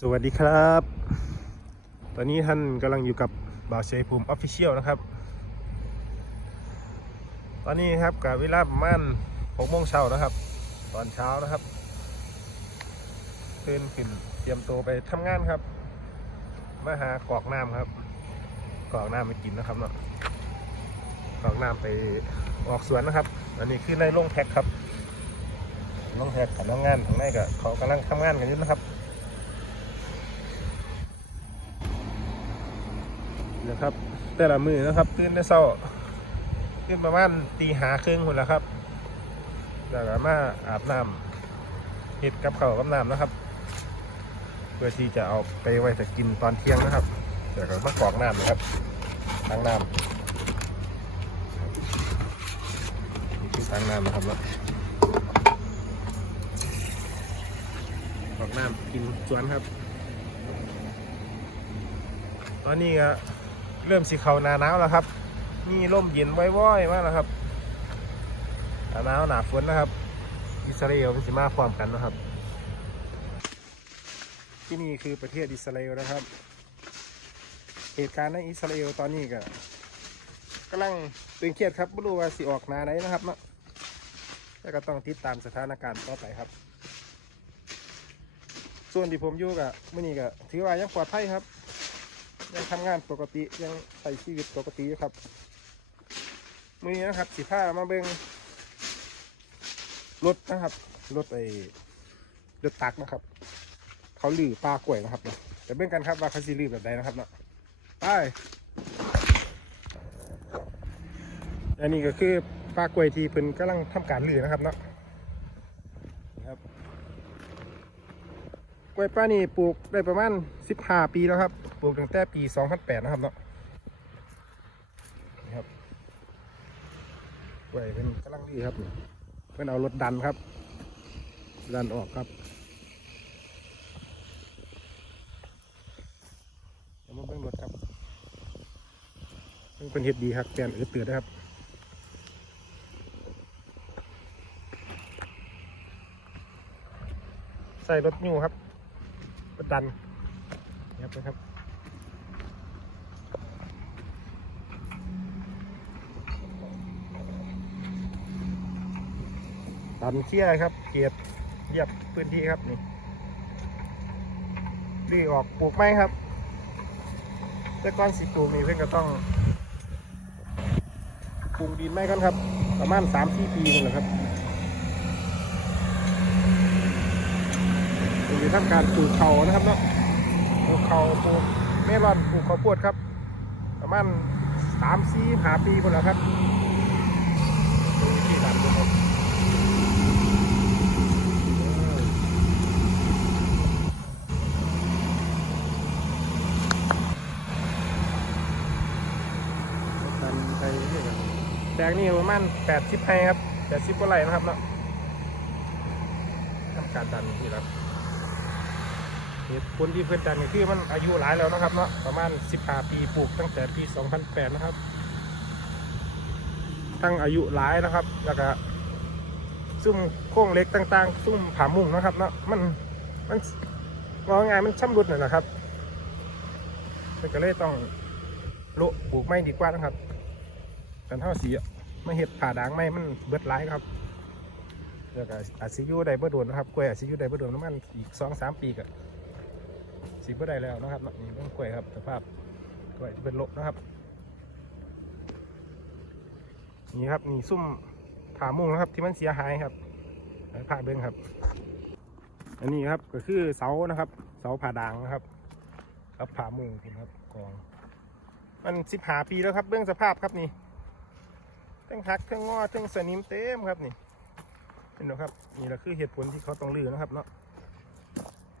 สวัสดีครับ ตอนนี้ท่านกำลังอยู่กับบ่าวชัยภูมิออฟฟิเชียลนะครับ ตอนนี้ครับกับเวลาประมาณ6โมงเช้านะครับ ตอนเช้านะครับตื่นขึ้นเตรียมตัวไปทำงานครับ มาหากรอกน้ำครับกรอกน้ำไปกินนะครับเนาะกรอกน้ำไปออกสวนนะครับ อันนี้คือในโรงแพ็คครับโรงแพ็คของงงานของในก็เขากำลังทำงานกันอยู่นะครับ นะครับ แต่ละมือนะครับตื่นได้เศร้าตื่นประมาณตีหาครึ่งคนละครับแล้วก็มาอาบน้ำเห็ดกับข้าวกับน้ำนะครับ เพื่อที่จะเอาไปไว้จะกินตอนเที่ยงนะครับเดี๋ยวก็มากรอกน้ำนะครับล้างน้ำนี่คือล้างน้ำนะครับแล้วกรอกน้ำกินสวนครับ ตอนนี้ก็ เริ่มสิเขาหนาหนาวแล้วครับ มีลมเย็นว่อยๆมากแล้วครับหนาหนาวหนาฝนนะครับ อิสราเอลเป็นสิมาพร้อมกันนะครับ ที่นี่คือประเทศอิสราเอลนะครับ เหตุการณ์ในอิสราเอลตอนนี้ก็กำลังตึงเครียดครับไม่รู้ว่าสิออกหนาไหนนะครับเนาะแต่ก็ต้องติดตามสถานการณ์ต่อไปครับ ส่วนที่ผมอยู่กับมื่อนี้ก็ถือว่ายังปลอดภัยครับ ยังทำงานปกติยังใช้ชีวิตปกติอยู่ครับ มือนี้นะครับสีผ้ามาเบิงรถนะครับรถไอ้รถตักนะครับ เขาลือปลากล้วยนะครับเนาะแต่เบิ่งกันครับว่าเขาสิลือแบบใดนนะครับเนาะไปอันนี้ก็คือปลากล้วยที่เพิ่นกำลังทำการลือนะครับเนาะนะครับ กล้วยป้านี่ปลูกได้ประมาณ15 ปีแล้วครับ ปลูกตั้งแต่ปี 2008 นะครับเนาะนี่ครับกล้วยเป็นกำลังดีครับเพื่อนเอารถดันครับ ดันออกครับเดี๋ยวมาเบิ่งรถครับเพิ่งเป็นเห็ดดีครับแกนอืดเตือดนะครับใส่รถยูครับ รถดันนี่ครับนะครับดันเชี่ยครับ เกียรเยียบพื้นที่ครับนี่รีออกปลูกไม้ครับ แต่ก้อนสีปลูกนี่เพื่อนก็ต้องปลูกดินไม้กันครับ ประมาณสามสี่ปีนี่แหละครับ มีทำการปลูกเขานะครับเนาะปลูกเขาปลูกเมลอนปลูกข้าวโพดครับ ประมาณสามสี่หาปีคนละครับดูวิธีดันดูครับตันไปแดงนี่ประมาณแปดสิบไฮครับแปดสิบกว่าไรนะครับเนาะทำการดันที่ครับ เหตุผลที่เพื่อนดันนี่คือมันอายุหลายแล้วนะครับเนาะประมาณสิบห้าปีปลูกตั้งแต่ปีสองพันแปดนะครับ ตั้งอายุหลายนะครับแล้วก็ซุ่มโค้งเล็กต่างๆ ซุ่มผามุ่งนะครับเนาะมันมันมองไงายมันช่ำรุดหน่อยนะครับมันก็เลยต้องโละปลูกไม้ดีกว่านะครับกันเท่าสีไม่เห็ดผ่าด่างไม้มันเบิดร้ายครับแล้วก็อาจสิอยูได้เบิดโดนนะครับกล้วยอาจสิอยูได้เบิดโดนประมาณอีกสองสามปีก็ สีเบิดได้แล้วนะครับนี่ต้นกล้วยครับสภาพกล้วยเป็นโละนะครับ นี่ครับนี่ซุ่มผ่ามุงนะครับที่มันเสียหายครับผ่าเบิ้งครับ อันนี้ครับก็คือเสานะครับ เสาผ่าด่างนะครับครับผ่ามุงครับกอง มันสิบหาปีแล้วครับเบื้องสภาพครับนี่ทั้งหักทั้งงอทั้งสนิมเต็มครับนี่เห็นไหมครับนี่แหละคือเหตุผลที่เขาต้องลื้อนะครับเนาะ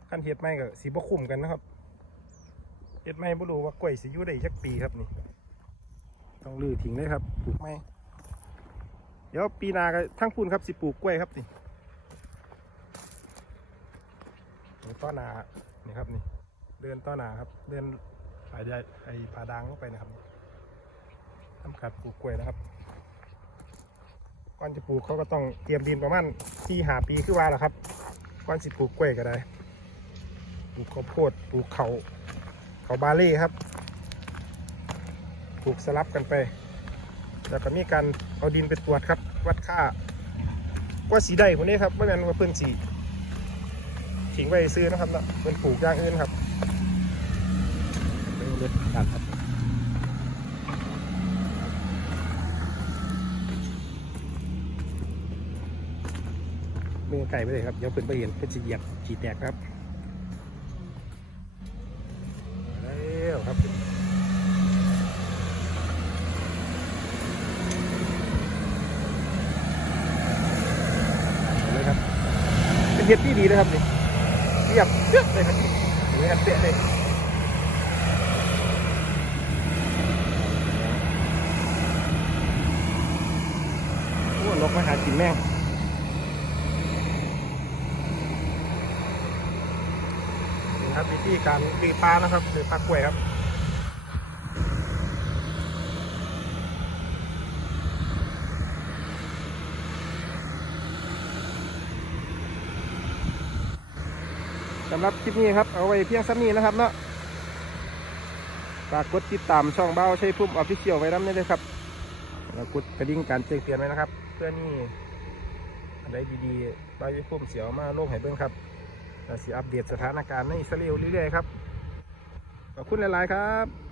ขั้นเห็ดไม่กับสีบคุ้มกันนะครับเห็ดไม่บ่รู้ว่ากล้วยสิอยู่ได้จักปีครับนี่ ต้องลือทิ้งเลยครับปลูกไม่เดี๋ยวปีนาก็ทั้งพูนครับสิปลูกกล้วยครับนี่ต้อนานี่ครับนี่ เดินต้อนาครับ เดินผาใหญ่ไอ้ผาดังเข้าไปนะครับทำการปลูกกล้วยนะครับก่อนจะปลูกเขาก็ต้องเตรียมดินประมาณที่หาปีขึ้นมาแล้วครับก่อนสิปลูกกล้วยก็ได้ ปลูกข้าวโพดปลูกเขาเขาบาเล่ครับปลูกสลับกันไป แล้วก็มีการเอาดินไปตรวจครับ วัดค่าว่าสีใดคนนี้ครับไม่งั้นว่าเพื่อนสีทิ้งไว้ซื้อนะครับเนาะเพื่อนปลูกอย่างอื่นครับเป็นเด็ดขาดครับมือไก่ไปเลยครับเดี๋ยวเพื่อนไปเห็นเพื่อนสีเหยียบขีแตกครับมาแล้วครับ เลยครับ เป็ดดีดีนะครับนี่เรียบเยอะเลยครับเห็นไหมครับเตะเลยโอ้นกมาหากินแม่งครับวิธีการตีปลานะครับคือปลากล้วยครับ สำหรับคลิปนี้ครับ เอาไว้เพียงสักนี้นะครับเนาะฝากกดติดตามช่องเบ้าใช้พุ่มออฟฟิเชียลไว้น้ำนี้เลยครับแล้วกดกระดิ่งการแจ้งเตือนไว้นะครับ เพื่อนี่อะไรดีๆเบ้าใช้พุ่มเสียวมาโลกให้เบิ้งครับแล้วสิอัปเดตสถานการณ์ในอิสราเอลเรื่อยๆครับ ขอบคุณหลายๆครับ